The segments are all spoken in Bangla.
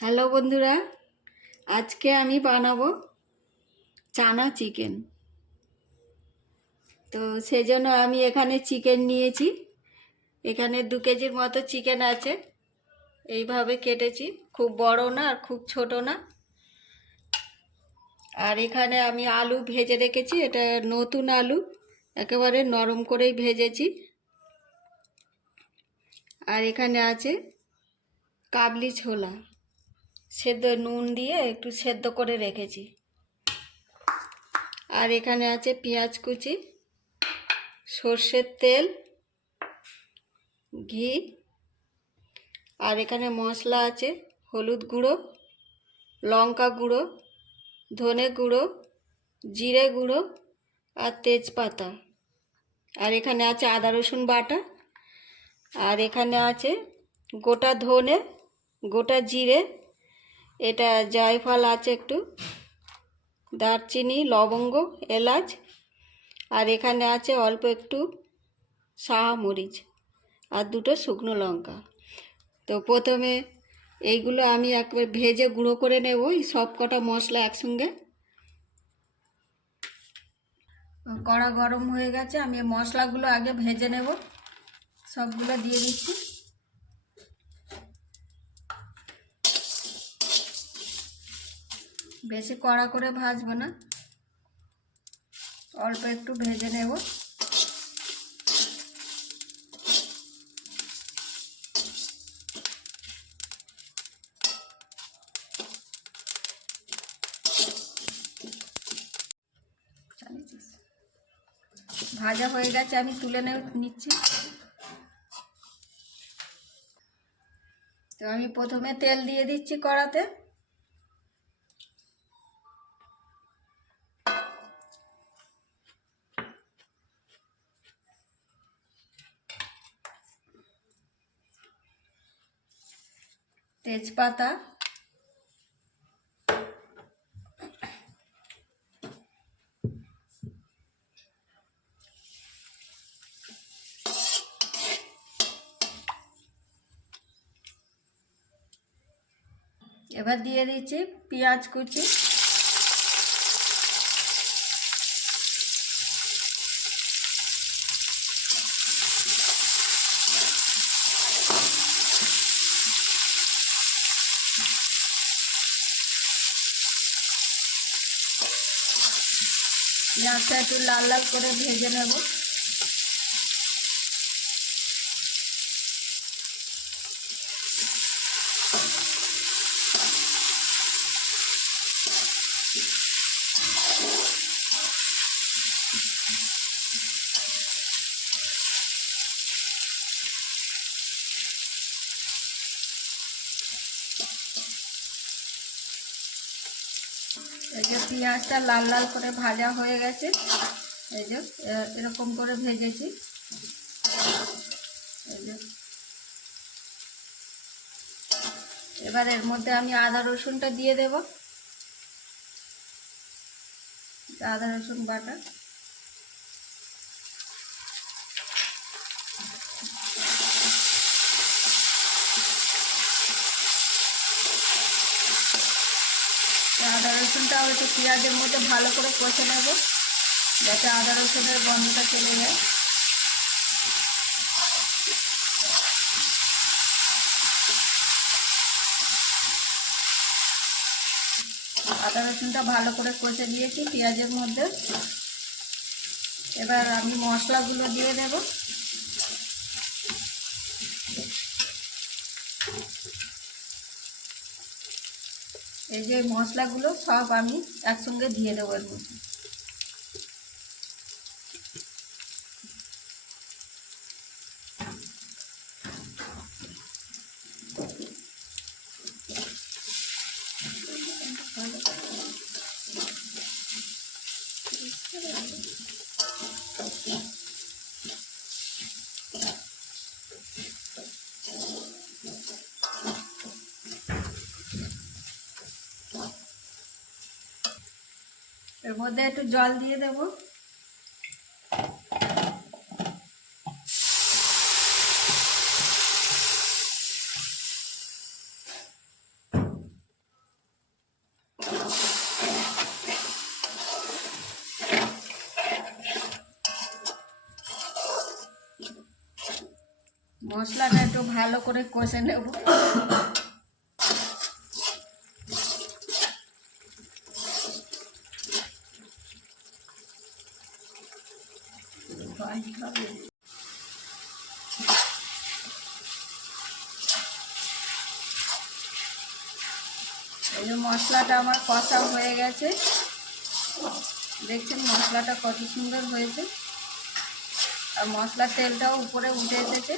হ্যালো বন্ধুরা, আজকে আমি বানাবো চানা চিকেন। তো সেজন্য আমি এখানে চিকেন নিয়েছি। এখানে দু কেজির মতো চিকেন আছে। এইভাবে কেটেছি। খুব বড় না, আর খুব ছোট না। আর এখানে আমি আলু ভেজে রেখেছি। এটা নতুন আলু, একেবারে নরম করেই ভেজেছি। আর এখানে আছে কাবলি ছোলা। সেদ্ধ নুন দিয়ে একটু সেদ্ধ করে রেখেছি। আর এখানে আছে পেঁয়াজ কুচি, সর্ষের তেল, ঘি, আর এখানে মশলা আছে হলুদ গুঁড়ো, লঙ্কা গুঁড়ো, ধনে গুঁড়ো, জিরে গুঁড়ো আর তেজপাতা। আর এখানে আছে আদা রসুন বাটা, আর এখানে আছে গোটা ধনে, গোটা জিরে এটা জয়ফল আছে একটু। দারচিনি, লবঙ্গ, এলাচ, আর এখানে আছে অল্প একটু মরিচ আর দুটো শুকনো লঙ্কা। তো প্রথমে এইগুলো আমি একবার ভেজে গুঁড়ো করে নেব সব কটা মশলা একসঙ্গে। কড়া গরম হয়ে গেছে, আমি মশলাগুলো আগে ভেজে নেব। সবগুলো দিয়ে দিচ্ছি। বেশি কড়া করে ভাজবো না। অল্প একটু ভেজে নেব। ভাজা হয়ে গেছে, আমি তুলে নিচ্ছি। তো আমি প্রথমে তেল দিয়ে দিচ্ছি কড়াতে। তেজপাতা এবার দিয়ে দিচ্ছি পেঁয়াজ কুচি পেঁয়াজটা একটু লাল লাল করে ভেজে নেব। যে পেঁয়াজটা লাল লাল করে ভাজা হয়ে গেছে। এই যে এরকম করে ভেজেছি। এবার এর মধ্যে আমি আদা রসুনটা দিয়ে দেব। আদা রসুন বাটা আদা রসুনটা একটু পেঁয়াজের মধ্যে ভালো করে কষে নেব, যাতে আদা রসুনের গন্ধটা চলে যায়। আদা রসুনটা ভালো করে কষে দিয়েছি পেঁয়াজের মধ্যে। এবার আমি মশলাগুলো দিয়ে দেব। এই যে মশলাগুলো সব আমি একসঙ্গে দিয়ে দেবো এর মধ্যে। মধ্যে একটু জল দিয়ে দেব। মশলাটা একটু ভালো করে কষে নেব। মশলাটা আমার কষা হয়ে গেছে। দেখছেন মশলাটা কত সুন্দর হয়েছে। আর মশলার তেলটাও উপরে উঠে এসেছে।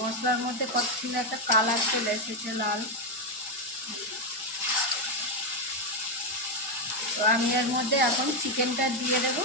মশলার মধ্যে কত সুন্দর একটা কালার চলে এসেছে লাল। তো আমি এর মধ্যে এখন চিকেনটা দিয়ে দেবো।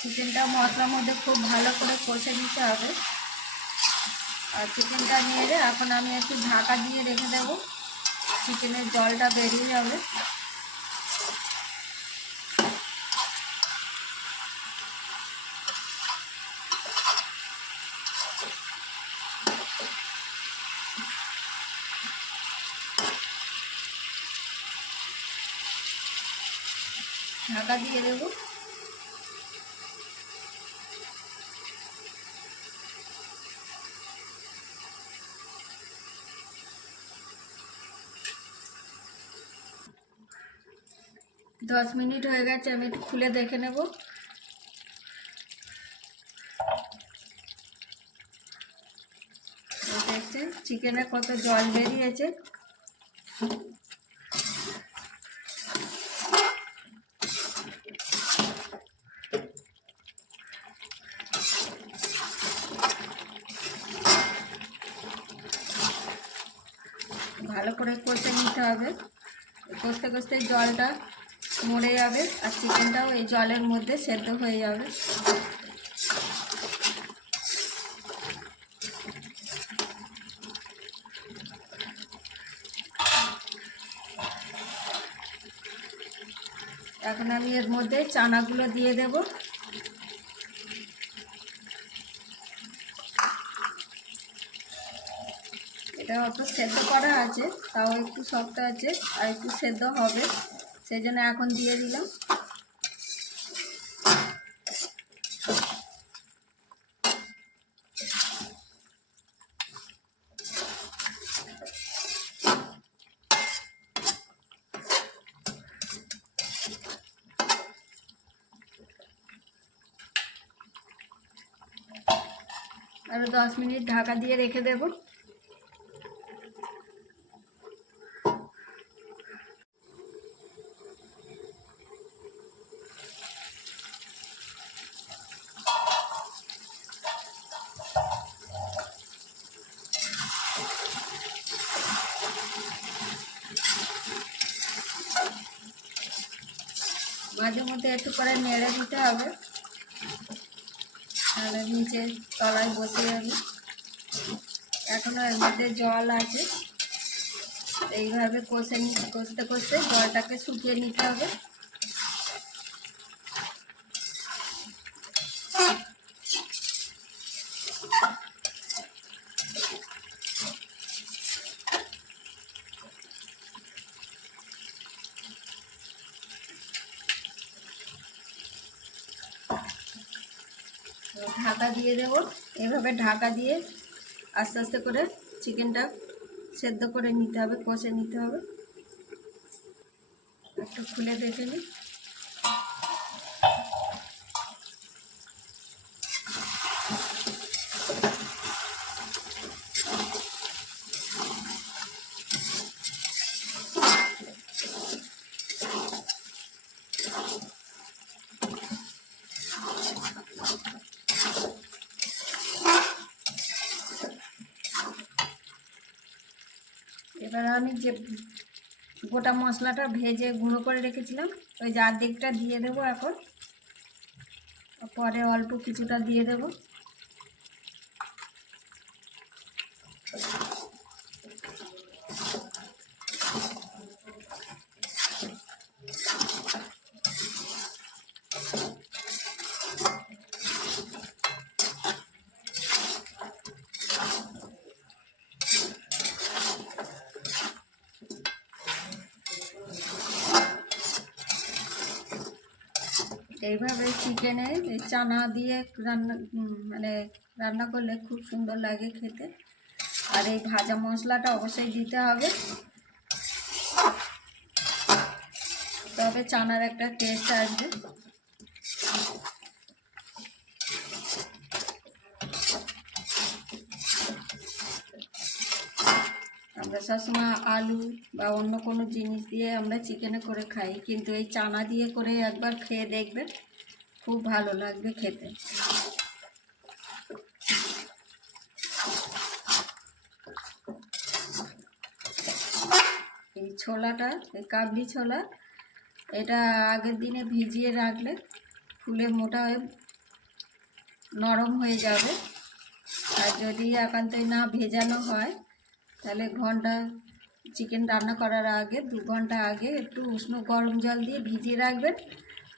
চিকেনটা মশলার মধ্যে খুব ভালো করে কষে নিতে হবে। আর চিকেনটা নিয়ে এখন আমি একটু ঢাকা দিয়ে রেখে দেবো। চিকেনের জলটা বেরিয়ে যাবে। ঢাকা দিয়ে দেবো। দশ মিনিট হয়ে গেছে, আমি খুলে দেখে নেব। দেখছেন, চিকেনে কত জল বেরিয়েছে ভালো করে কষে নিতে হবে কষতে কষতে জলটা মরে যাবে আর চিকেনটাও এই জলের মধ্যে সেদ্ধ হয়ে যাবে। এখন আমি এর মধ্যে চানাগুলো দিয়ে দেব। এটা অত সেদ্ধ করা আছে, তাও একটু শক্ত আছে, আর একটু সেদ্ধ হবে। সেই জন্য এখন দিয়ে দিলাম। আরও দশ মিনিট ঢাকা দিয়ে রেখে দেবো। মধ্যে একটু করে নেড়ে দিতে হবে। তাহলে নিচে তলায় বসে যাবে। এখনও এর মধ্যে জল আছে। এইভাবে কষে কষতে কষতে জলটাকে শুকিয়ে নিতে হবে ঢাকা দিয়ে দেব। এভাবে ঢাকা দিয়ে আস্তে আস্তে করে চিকেনটা সেদ্ধ করে নিতে হবে, কষে নিতে হবে। একটু খুলে দেখে নিই এবার আমি যে গোটা মশলাটা ভেজে গুঁড়ো করে রেখেছিলাম, ওই যার দিকটা দিয়ে দেবো এখন। পরে অল্প কিছুটা দিয়ে দেবো। এইভাবে চিকেনে এই চানা দিয়ে রান্না মানে রান্না করলে খুব সুন্দর লাগে খেতে। আর এই ভাজা মশলাটা অবশ্যই দিতে হবে। তবে চানার একটা টেস্ট আসবে। আমরা সবসময় আলু বা অন্য কোনো জিনিস দিয়ে আমরা চিকেনে করে খাই, কিন্তু এই চানা দিয়ে করে একবার খেয়ে দেখবেন খুব ভালো লাগবে খেতে। এই ছোলাটা, এই কাবলি ছোলা, এটা আগের দিনে ভিজিয়ে রাখলে ফুলে মোটা হয়ে নরম হয়ে যাবে। আর যদি একান্তই না ভেজানো হয় তাহলে ঘণ্টা চিকেন রান্না করার আগে, দু ঘণ্টা আগে একটু উষ্ণ গরম জল দিয়ে ভিজিয়ে রাখবেন,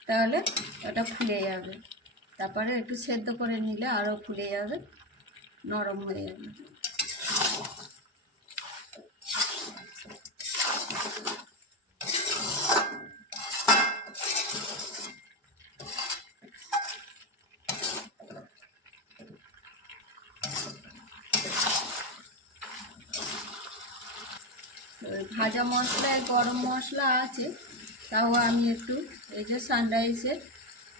তাহলে ওটা ফুলে যাবে। তারপরে একটু সেদ্ধ করে নিলে আরও ফুলে যাবে, নরম হয়ে যাবে ওই ভাজা মশলায় গরম মশলা আছে, তাও আমি একটু এই যে সানরাইসের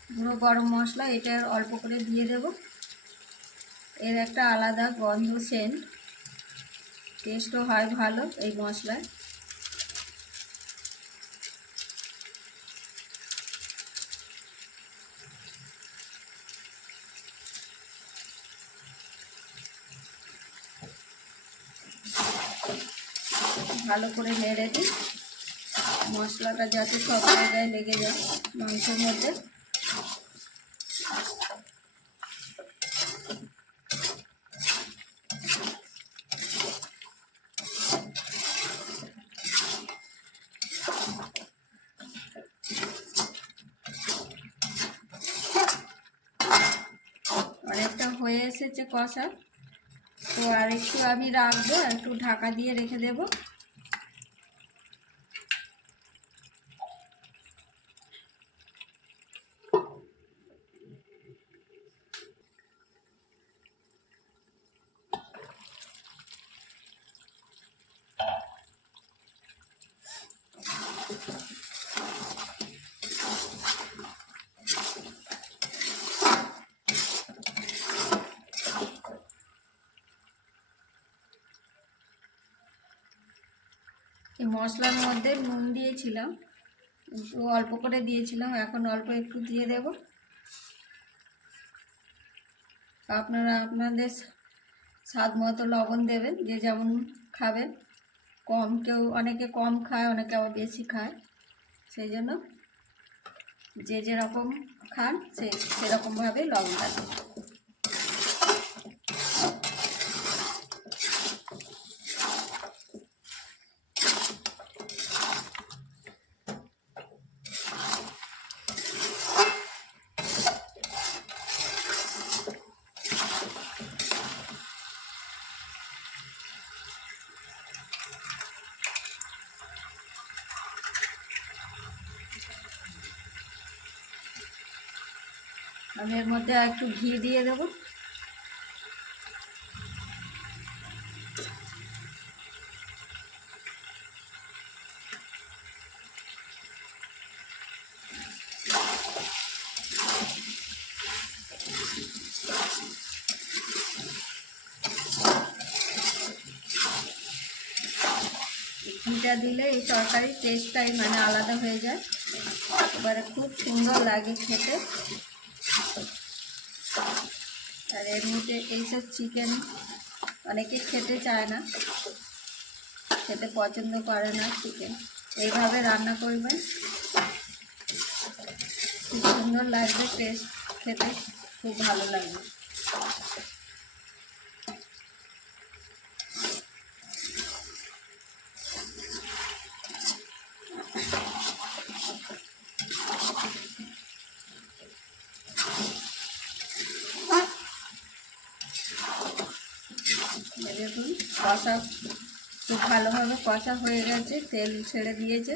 পুরো গরম মশলা, এটা অল্প করে দিয়ে দেব। এর একটা আলাদা গন্ধ সেন্ট টেস্টও হয় ভালো এই মশলায়। ভালো করে নেড়ে দিই। মশলাটা যাতে সব জায়গায় লেগে যায় মাংসের মধ্যে। অনেকটা হয়ে এসেছে কষা। তো আর একটু আমি রাখব, একটু ঢাকা দিয়ে রেখে দেবো। মশলার মধ্যে নুন দিয়েছিলাম, একটু অল্প করে দিয়েছিলাম, এখন অল্প একটু দিয়ে দেব। আপনারা আপনাদের স্বাদ মতো লবণ দেবেন, যে যেমন খাবেন। কম কেউ, অনেকে কম খায়, অনেকে আবার বেশি খায়। সেই জন্য যে যেরকম খান, সে সেরকমভাবে লবণটা দেবেন। এর মধ্যে একটু ঘি দিয়ে দেবো। ঘিটা দিলে এই তরকারির টেস্টটাই মানে আলাদা হয়ে যায়। এবারে খুব সুন্দর লাগে খেতে। এর মধ্যে এইসব চিকেন অনেকে খেতে চায় না। খেতে পছন্দ করে না চিকেন এইভাবে রান্না করবেন খুব সুন্দর লাগবে টেস্ট খেতে খুব ভালো লাগবে এই দেখুন কষা খুব ভালোভাবে কষা হয়ে গেছে, তেল ছেড়ে দিয়েছে।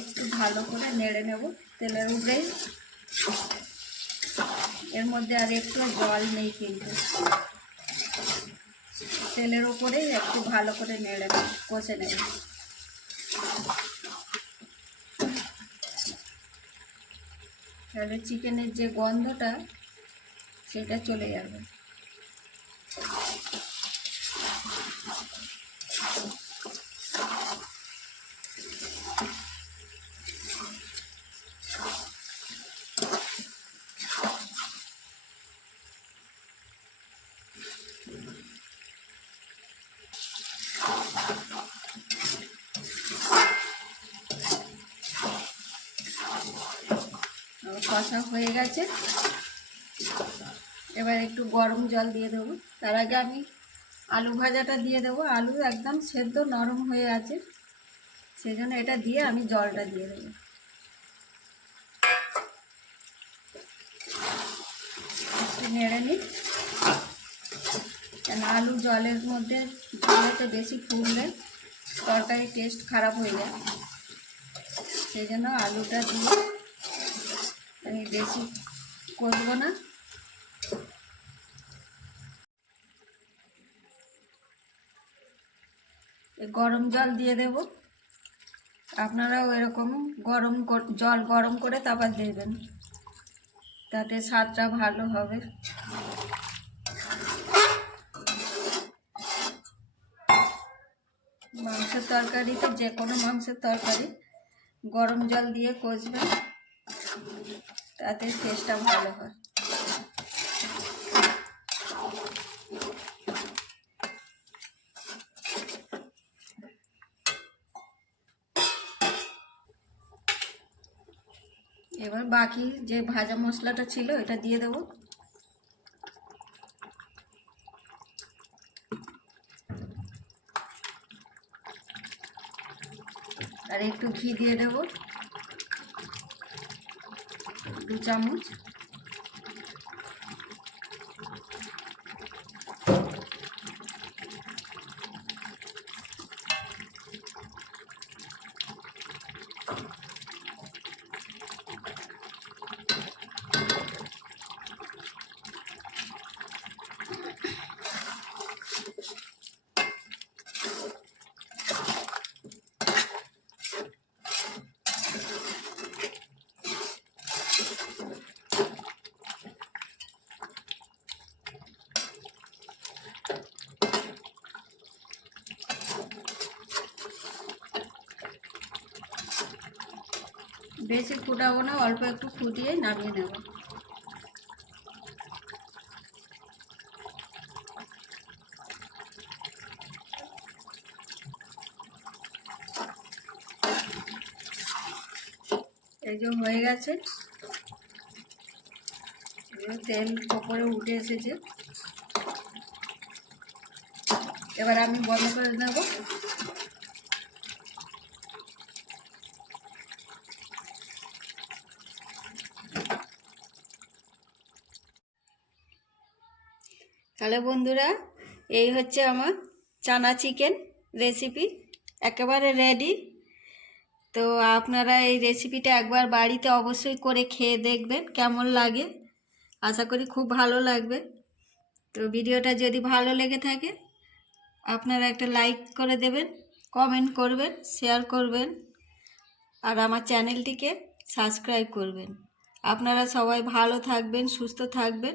একটু ভালো করে নেড়ে নেব তেলের উপরেই এর মধ্যে আর একটু জল নেই কিন্তু। তেলের উপরেই একটু ভালো করে নেড়ে কষে নেব। তাহলে চিকেনের যে গন্ধটা সেটা চলে যাবে আমার কষা হয়ে গেছে এবার একটু গরম জল দিয়ে দেবো। তার আগে আমি আলু ভাজাটা দিয়ে দেবো। আলু একদম সেদ্ধ নরম হয়ে আছে। সেই জন্য এটা দিয়ে আমি জলটা দিয়ে দেবো। নেড়ে নিই। কেন আলু জলের মধ্যে জলেতে বেশি ফুললে তরকারি টেস্ট খারাপ হয়ে যায়। সেই জন্য আলুটা দিয়ে আমি বেশি করব না। গরম জল দিয়ে দেব। আপনারাও এরকম গরম জল গরম করে তারপর দেবেন। তাতে স্বাদটা ভালো হবে। মাংসের তরকারিতে যে কোনো মাংসের তরকারি গরম জল দিয়ে কষবেন। তাতে টেস্টটা ভালো হয়। এবার বাকি যে ভাজা মশলাটা ছিল, এটা দিয়ে দেবো। আর একটু ঘি দিয়ে দেবো। দু চামচ বেশি ফুটাবো না, অল্প একটু ফুটিয়ে নামিয়ে নেব। এই যে হয়ে গেছে। তেল ওপরে উঠে এসেছে। এবার আমি বন্ধ করে দেবো। তাহলে বন্ধুরা, এই হচ্ছে আমার চানা চিকেন রেসিপি একেবারে রেডি তো আপনারা এই রেসিপিটা একবার বাড়িতে অবশ্যই করে খেয়ে দেখবেন, কেমন লাগে। আশা করি খুব ভালো লাগবে। তো ভিডিওটা যদি ভালো লেগে থাকে, আপনারা একটা লাইক করে দেবেন কমেন্ট করবেন শেয়ার করবেন, আর আমার চ্যানেলটিকে সাবস্ক্রাইব করবেন। আপনারা সবাই ভালো থাকবেন, সুস্থ থাকবেন।